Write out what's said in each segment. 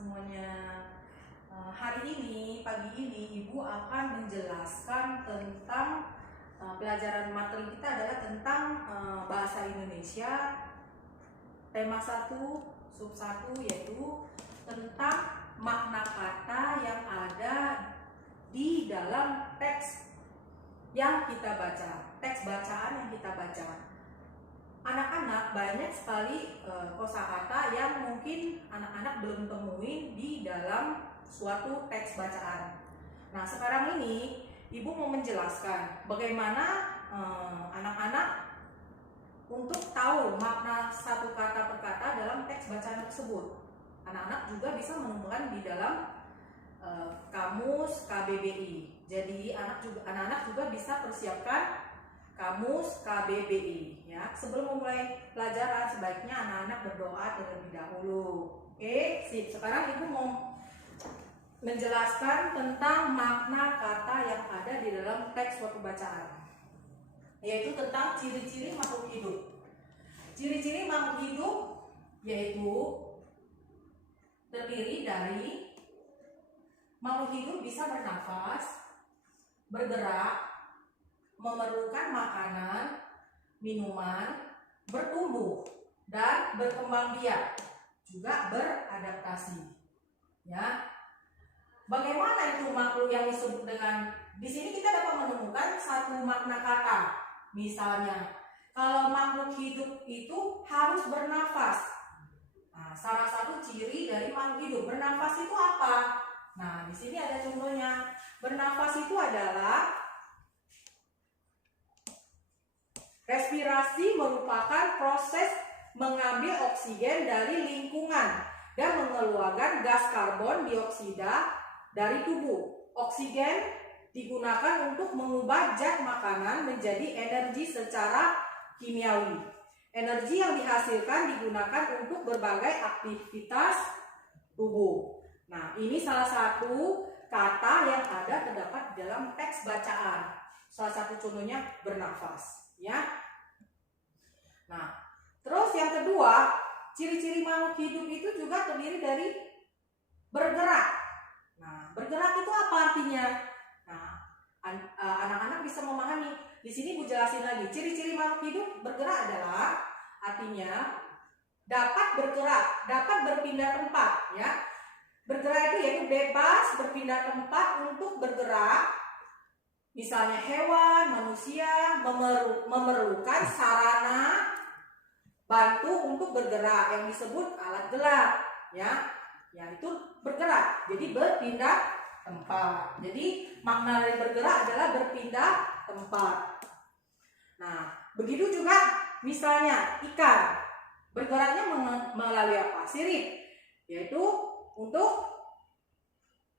semuanya. Hari ini, pagi ini, Ibu akan menjelaskan tentang pelajaran materi kita adalah tentang bahasa Indonesia. Tema 1, sub 1 yaitu tentang makna kata yang ada di dalam teks yang kita baca, teks bacaan yang kita baca. Anak-anak banyak sekali kosakata yang mungkin anak-anak belum temuin di dalam suatu teks bacaan. Nah, sekarang ini Ibu mau menjelaskan bagaimana anak-anak untuk tahu makna satu kata per kata dalam teks bacaan tersebut. Anak-anak juga bisa menemukan di dalam kamus KBBI. Jadi anak-anak juga bisa persiapkan kamus KBBI ya. Sebelum memulai pelajaran sebaiknya anak-anak berdoa terlebih dahulu. Oke, sip. Sekarang Ibu mau menjelaskan tentang makna kata yang ada di dalam teks suatu bacaan, yaitu tentang ciri-ciri makhluk hidup. Ciri-ciri makhluk hidup yaitu terdiri dari makhluk hidup bisa bernafas, bergerak, memerlukan makanan, minuman, bertumbuh, dan berkembang biak, juga beradaptasi. Ya, bagaimana itu makhluk yang disebut dengan di sini kita dapat menemukan satu makna kata. Misalnya, kalau makhluk hidup itu harus bernafas. Nah, salah satu ciri dari makhluk hidup bernafas itu apa? Nah, di sini ada contohnya. Bernafas itu adalah respirasi merupakan proses mengambil oksigen dari lingkungan dan mengeluarkan gas karbon dioksida dari tubuh. Oksigen digunakan untuk mengubah zat makanan menjadi energi secara kimiawi. Energi yang dihasilkan digunakan untuk berbagai aktivitas tubuh. Nah, ini salah satu kata yang terdapat di dalam teks bacaan. Salah satu contohnya bernafas, ya. Nah, terus yang kedua, ciri-ciri makhluk hidup itu juga terdiri dari bergerak. Nah, bergerak itu apa artinya? Nah, anak-anak bisa memahami. Di sini Bu jelasin lagi. Ciri-ciri makhluk hidup bergerak adalah artinya dapat bergerak, dapat berpindah tempat, ya. Bergerak itu yaitu bebas berpindah tempat untuk bergerak. Misalnya hewan, manusia memerlukan sarana bantu untuk bergerak yang disebut alat gerak, ya. Ya, itu bergerak. Jadi berpindah tempat. Jadi makna dari bergerak adalah berpindah tempat. Nah, begitu juga misalnya ikan bergeraknya melalui apa? Sirip, yaitu untuk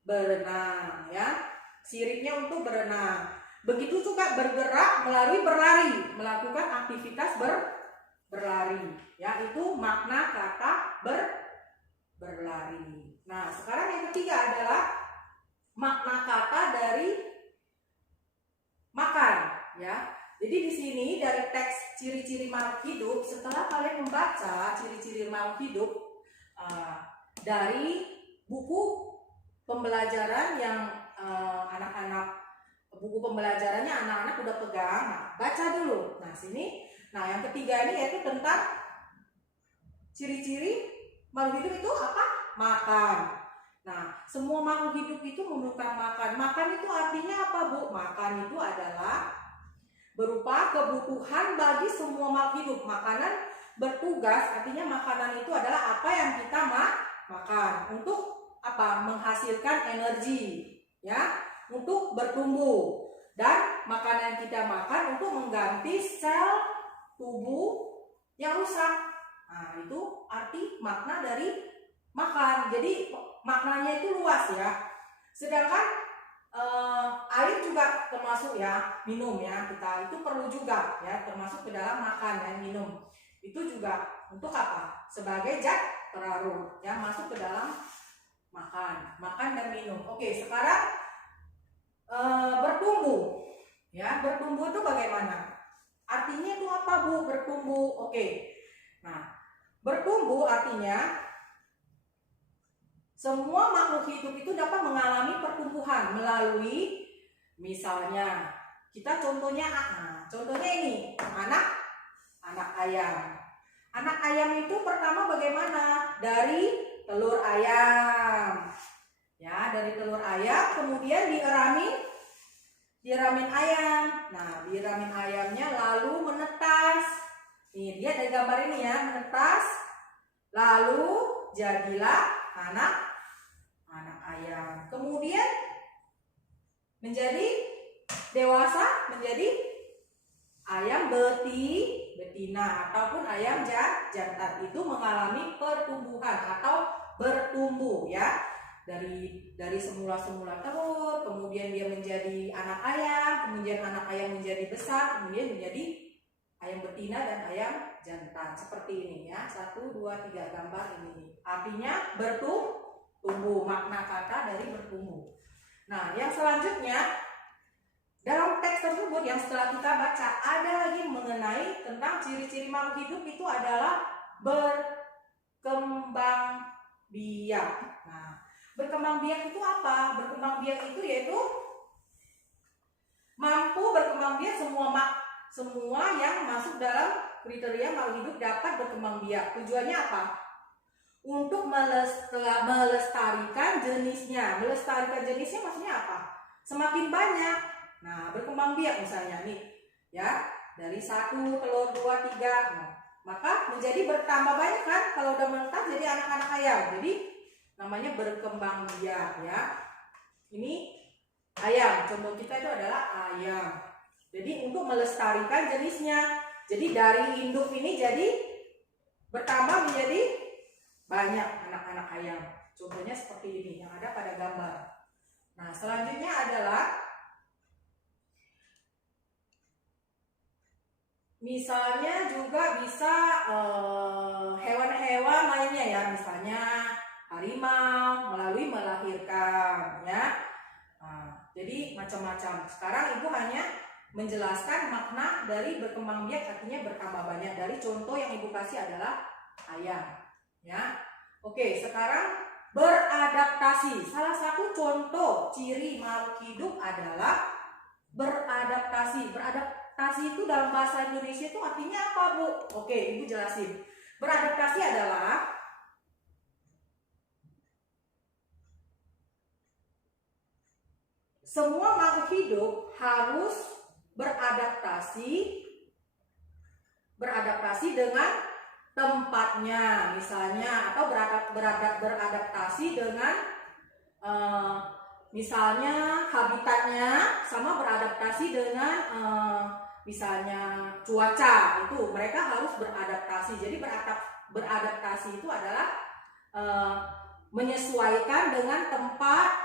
berenang, ya. Siripnya untuk berenang. Begitu juga bergerak melalui berlari, melakukan aktivitas berlari, ya. Itu makna kata berlari. Nah, sekarang yang ketiga adalah makna kata dari makan, ya. Jadi di sini dari teks ciri-ciri makhluk hidup, setelah kalian membaca ciri-ciri makhluk hidup dari buku pembelajaran yang buku pembelajarannya anak-anak udah pegang, nah, baca dulu. Nah, sini, nah yang ketiga ini yaitu tentang ciri-ciri makhluk hidup itu apa? Makan. Nah, semua makhluk hidup itu memerlukan makan. Makan itu artinya apa, Bu? Makan itu adalah berupa kebutuhan bagi semua makhluk hidup. Makanan bertugas, artinya makanan itu adalah apa yang kita makan untuk apa? Menghasilkan energi, ya, untuk bertumbuh. Dan makanan yang kita makan untuk mengganti sel tubuh yang rusak. Nah, itu arti makna dari makan. Jadi maknanya itu luas, ya. Sedangkan air juga termasuk, ya, minum, ya. Kita itu perlu juga, ya, termasuk ke dalam makan dan minum. Itu juga untuk apa? Sebagai zat terlarut yang masuk ke dalam makan dan minum. Oke, sekarang bertumbuh, ya. Bertumbuh itu bagaimana? Artinya itu apa, Bu? Bertumbuh. Oke. Nah, bertumbuh artinya Semua makhluk hidup itu dapat mengalami pertumbuhan melalui, misalnya kita contohnya ini anak ayam. Anak ayam itu pertama bagaimana? Dari telur ayam. Ya, dari telur ayam kemudian diramin ayam. Nah, diramin ayamnya lalu menetas. Nih, lihat dari gambar ini ya, menetas. Lalu jadilah anak ayam. Kemudian menjadi dewasa, menjadi ayam betina ataupun ayam jantan. Itu mengalami pertumbuhan atau bertumbuh ya. Dari semula telur, kemudian dia menjadi anak ayam, kemudian anak ayam menjadi besar, kemudian menjadi ayam betina dan ayam jantan. Seperti ini ya. 1, 2, 3 gambar ini. Artinya bertumbuh, makna kata dari bertumbuh. Nah, yang selanjutnya dalam teks tersebut yang setelah kita baca ada lagi mengenai tentang ciri-ciri makhluk hidup itu adalah berkembang biak. Nah, berkembang biak itu apa? Berkembang biak itu yaitu mampu berkembang biak semua yang masuk dalam kriteria makhluk hidup dapat berkembang biak. Tujuannya apa? Untuk melestarikan jenisnya. Melestarikan jenisnya maksudnya apa? Semakin banyak. Nah, berkembang biak misalnya nih, ya, dari 1, telur 2, 3, nah, maka menjadi bertambah banyak kan? Kalau udah menetas jadi anak-anak ayam. Jadi namanya berkembang biak ya. Ini ayam. Contoh kita itu adalah ayam. Jadi untuk melestarikan jenisnya. Jadi dari induk ini jadi bertambah menjadi banyak anak-anak ayam. Contohnya seperti ini yang ada pada gambar. Nah, selanjutnya adalah misalnya juga bisa hewan-hewan lainnya ya, misalnya harimau melalui melahirkan ya. Nah, jadi macam-macam. Sekarang Ibu hanya menjelaskan makna dari berkembang biak, artinya bertambah banyak. Dari contoh yang Ibu kasih adalah ayam. Ya, oke. Sekarang beradaptasi. Salah satu contoh ciri makhluk hidup adalah beradaptasi. Beradaptasi itu dalam bahasa Indonesia itu artinya apa, Bu? Oke, Ibu jelasin. Beradaptasi adalah semua makhluk hidup harus beradaptasi dengan tempatnya misalnya, atau beradaptasi dengan misalnya habitatnya, sama beradaptasi dengan misalnya cuaca. Itu mereka harus beradaptasi. Jadi beradaptasi itu adalah menyesuaikan dengan tempat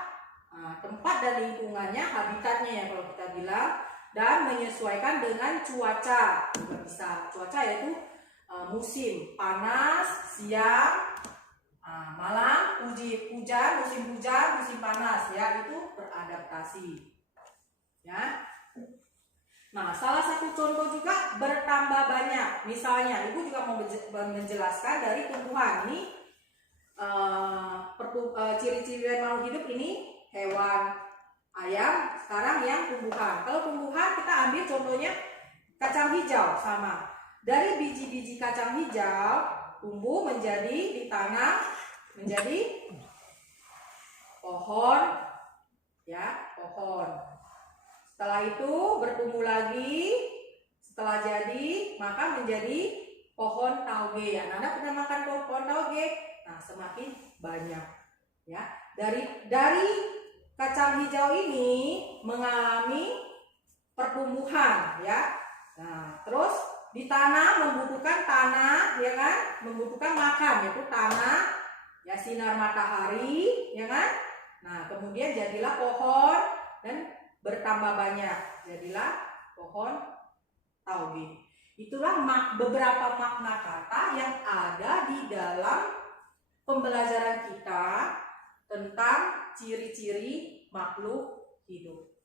dan lingkungannya, habitatnya ya kalau kita bilang, dan menyesuaikan dengan cuaca juga bisa. Cuaca yaitu musim panas, siang, malam, hujan, musim panas ya, itu beradaptasi. Ya. Nah, salah satu contoh juga bertambah banyak. Misalnya, Ibu juga mau menjelaskan dari tumbuhan. Ini ciri-ciri makhluk hidup ini hewan, ayam. Sekarang yang tumbuhan. Kalau tumbuhan kita ambil contohnya kacang hijau sama. Dari biji-biji kacang hijau tumbuh menjadi ditanam menjadi pohon ya, pohon. Setelah itu bertumbuh lagi, setelah jadi maka menjadi pohon tauge. Anda pernah makan pohon tauge? Nah, semakin banyak ya. Dari kacang hijau ini mengalami pertumbuhan ya. Nah, terus ditanam membutuhkan tanah ya kan, membutuhkan makan yaitu tanah ya, sinar matahari ya kan. Nah, kemudian jadilah pohon dan bertambah banyak, jadilah pohon tauge. Itulah beberapa makna kata yang ada di dalam pembelajaran kita tentang ciri-ciri makhluk hidup.